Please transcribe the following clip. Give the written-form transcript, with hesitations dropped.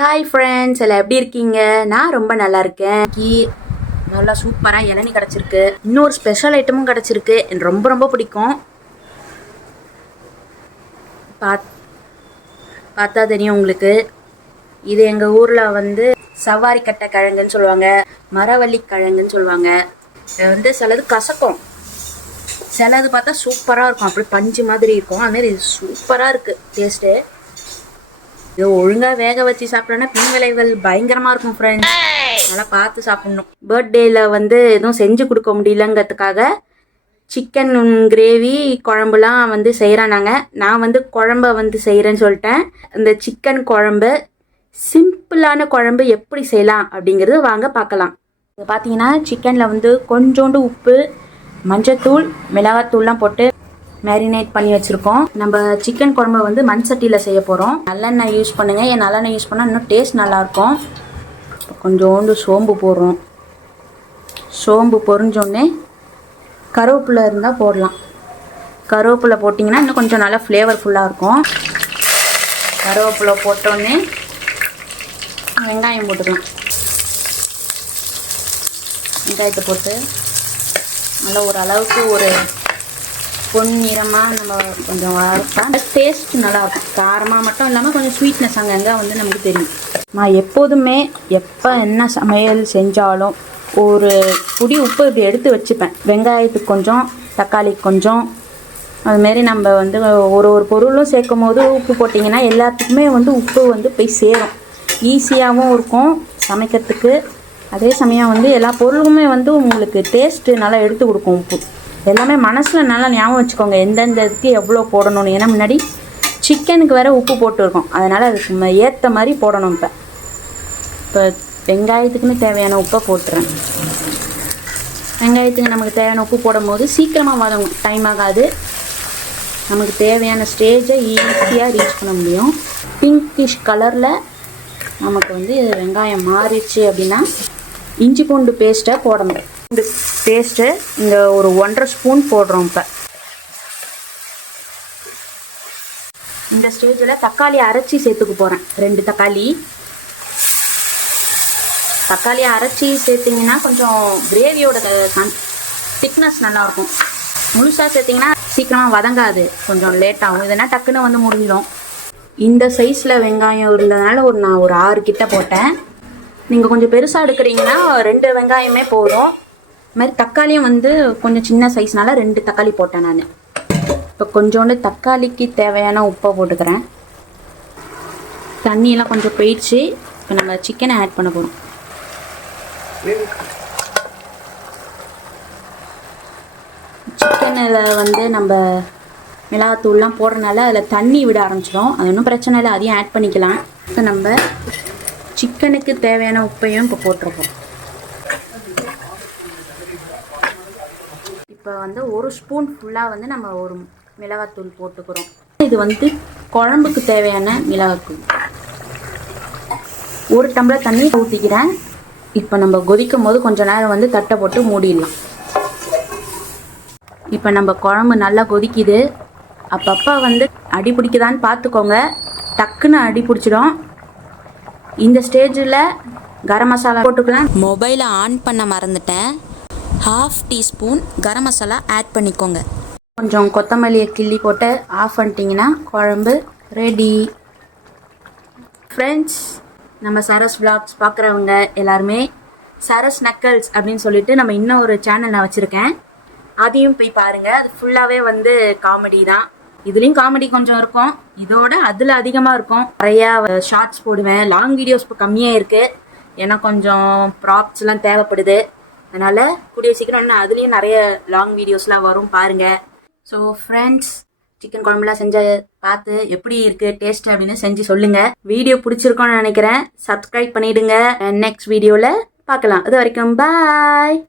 Hi friends, எல்லாம் எப்படி இருக்கீங்க? நான் ரொம்ப நல்லா இருக்கேன். நல்லா சூப்பராக இளநீ கிடச்சிருக்கு. இன்னொரு ஸ்பெஷல் ஐட்டமும் கிடச்சிருக்கு. எனக்கு ரொம்ப ரொம்ப பிடிக்கும். பார்த்தா தெரியும் உங்களுக்கு. இது எங்கள் ஊரில் வந்து சவாரி கட்டை கிழங்குன்னு சொல்லுவாங்க, மரவள்ளி கிழங்குன்னு சொல்லுவாங்க. இது சிலது கசக்கும், சிலது பார்த்தா சூப்பராக இருக்கும், அப்படி பஞ்சு மாதிரி இருக்கும். அதுமாரி இது சூப்பராக இருக்குது டேஸ்ட்டு. இது ஒழுங்காக வேக வச்சு சாப்பிட்டோன்னா பின் விளைவுகள் பயங்கரமாக இருக்கும் ஃப்ரெண்ட்ஸ். நல்லா பார்த்து சாப்பிட்ணும். பர்த்டேயில் வந்து எதுவும் செஞ்சு கொடுக்க முடியலங்கிறதுக்காக சிக்கன் கிரேவி குழம்புலாம் வந்து செய்கிறானாங்க. நான் வந்து குழம்ப வந்து செய்கிறேன்னு சொல்லிட்டேன். இந்த சிக்கன் குழம்பு சிம்பிளான குழம்பு எப்படி செய்யலாம் அப்படிங்கிறது வாங்க பார்க்கலாம். இது பார்த்தீங்கன்னா சிக்கனில் வந்து கொஞ்சோண்டு உப்பு, மஞ்சத்தூள், மிளகாத்தூள்லாம் போட்டு மேரினேட் பண்ணி வச்சுருக்கோம். நம்ம சிக்கன் குழம்பு வந்து மண் சட்டியில் செய்ய போகிறோம். நல்லெண்ணெய் யூஸ் பண்ணுங்கள். ஏன் நல்லெண்ணெய் யூஸ் பண்ணால் இன்னும் டேஸ்ட் நல்லாயிருக்கும். கொஞ்சோண்டு சோம்பு போடுறோம். சோம்பு பொரிஞ்சோடனே கருவேப்பிலை இருந்தால் போடலாம். கருவேப்பிலை போட்டிங்கன்னா இன்னும் கொஞ்சம் நல்லா ஃப்ளேவர்ஃபுல்லாக இருக்கும். கருவேப்பிலை போட்டோடனே வெங்காயம் போட்டுக்கலாம். வெங்காயத்தை போட்டு நல்லா ஒரு அளவுக்கு ஒரு பொன்னிறமாக நம்ம கொஞ்சம் வறுத்தா டேஸ்ட் நல்லாயிருக்கும். காரமாக மட்டும் இல்லாமல் கொஞ்சம் ஸ்வீட்னஸ் அங்கங்கே வந்து நமக்கு தெரியும். நான் எப்போதுமே எப்போ என்ன சமையல் செஞ்சாலும் ஒரு புடி உப்பு இப்படி எடுத்து வச்சுப்பேன். வெங்காயத்துக்கு கொஞ்சம், தக்காளிக்கு கொஞ்சம், அதுமாரி நம்ம வந்து ஒரு பொருளும் சேர்க்கும் போது உப்பு போட்டிங்கன்னா எல்லாத்துக்குமே வந்து உப்பு வந்து போய் சேரும். ஈஸியாகவும் இருக்கும் சமைக்கிறதுக்கு. அதே சமயம் வந்து எல்லா பொருளுமே வந்து உங்களுக்கு டேஸ்ட்டு நல்லா எடுத்து கொடுக்கும். உப்பு எல்லாமே மனசில் நல்லா ஞாபகம் வச்சுக்கோங்க, எந்தெந்த இதுக்கு எவ்வளோ போடணும்னு. ஏன்னா முன்னாடி சிக்கனுக்கு வேறு உப்பு போட்டுருக்கோம், அதனால் அதுக்கு ஏற்ற மாதிரி போடணும். இப்போ வெங்காயத்துக்குன்னு தேவையான உப்பை போட்டுறேன். வெங்காயத்துக்கு நமக்கு தேவையான உப்பு போடும்போது சீக்கிரமாக வதங்கும், டைம் ஆகாது. நமக்கு தேவையான ஸ்டேஜை ஈஸியாக ரீச் பண்ண முடியும். பிங்கிஷ் கலரில் நமக்கு வந்து வெங்காயம் மாறிடுச்சு அப்படின்னா இஞ்சி பூண்டு பேஸ்ட்டை போடணும். இந்த பேஸ்ட்டு இந்த ஒரு 1.5 ஸ்பூன் போடுறோம். இப்போ இந்த ஸ்டேஜில் தக்காளி அரைச்சி சேர்த்துக்க போகிறேன். 2 தக்காளியை அரைச்சி சேர்த்திங்கன்னா கொஞ்சம் கிரேவியோட திக்னஸ் நல்லாயிருக்கும். முழுசாக சேர்த்திங்கன்னா சீக்கிரமாக வதங்காது, கொஞ்சம் லேட்டாகும். இதனா டக்குன்னு வந்து முடிஞ்சிடும். இந்த சைஸில் வெங்காயம் இருந்ததுனால நான் ஒரு 6 கிட்ட போட்டேன். நீங்கள் கொஞ்சம் பெருசாக எடுக்கிறீங்கன்னா 2 வெங்காயமே போதும். இதுமாதிரி தக்காளியும் வந்து கொஞ்சம் சின்ன சைஸ்னால 2 தக்காளி போட்டேன் நான். இப்போ கொஞ்சோண்டு தக்காளிக்கு தேவையான உப்பை போட்டுக்கிறேன். தண்ணியெல்லாம் கொஞ்சம் போயிடுச்சு. இப்போ நம்ம சிக்கனை ஆட் பண்ண போகிறோம். சிக்கனில் வந்து நம்ம மிளகாத்தூள்லாம் போடுறதுனால அதில் தண்ணி விட ஆரம்பிச்சிடும். அது ஒன்றும் பிரச்சனை இல்லை, அதையும் ஆட் பண்ணிக்கலாம். இப்போ நம்ம சிக்கனுக்கு தேவையான உப்பையும் இப்போ போட்டிருக்கோம். இப்போ வந்து 1 ஸ்பூன் ஃபுல்லாக வந்து நம்ம ஒரு மிளகாத்தூள் போட்டுக்கிறோம். இது வந்து குழம்புக்கு தேவையான மிளகாத்தூள். 1 டம்ளர் தண்ணி ஊற்றிக்கிறேன். இப்போ நம்ம கொதிக்கும் போது கொஞ்சம் நேரம் வந்து தட்டை போட்டு மூடிடலாம். இப்போ நம்ம குழம்பு நல்லா கொதிக்குது. அப்பப்போ வந்து அடி பிடிக்குதான்னு பார்த்துக்கோங்க. டக்குன்னு அடி பிடிச்சிடும். இந்த ஸ்டேஜில் கரம் மசாலா போட்டுக்கலாம். மொபைலை ஆன் பண்ண மறந்துட்டேன். 1/2 டீஸ்பூன் கரம் மசாலா ஆட் பண்ணிக்கோங்க. கொஞ்சம் கொத்தமல்லியை கிள்ளி போட்டு ஆஃப் பண்ணிட்டீங்கன்னா குழம்பு ரெடி. ஃப்ரெண்ட்ஸ், நம்ம சரஸ் vlogs பார்க்குறவங்க எல்லாருமே சரஸ் நக்கல்ஸ் அப்படின்னு சொல்லிட்டு நம்ம இன்னும் ஒரு சேனல் நான் வச்சுருக்கேன். அதையும் போய் பாருங்கள். அது ஃபுல்லாகவே வந்து காமெடி தான். இதுலேயும் காமெடி கொஞ்சம் இருக்கும், இதோட அதில் அதிகமாக இருக்கும். நிறையா ஷார்ட்ஸ் போடுவேன். லாங் வீடியோஸ் இப்போ கம்மியாக இருக்குது, ஏன்னா கொஞ்சம் ப்ராப்ஸ்லாம் தேவைப்படுது. அதனால் கூடிய சீக்கிரம் இன்னும் அதுலேயும் நிறைய லாங் வீடியோஸ்லாம் வரும், பாருங்கள். ஸோ ஃப்ரெண்ட்ஸ், சிக்கன் குழம்புலாம் செஞ்சு பார்த்து எப்படி இருக்குது டேஸ்ட் அப்படின்னு செஞ்சு சொல்லுங்கள். வீடியோ பிடிச்சிருக்கோன்னு நினைக்கிறேன். சப்ஸ்கிரைப் பண்ணிவிடுங்க. நெக்ஸ்ட் வீடியோவில் பார்க்கலாம். அது வரைக்கும் பாய்.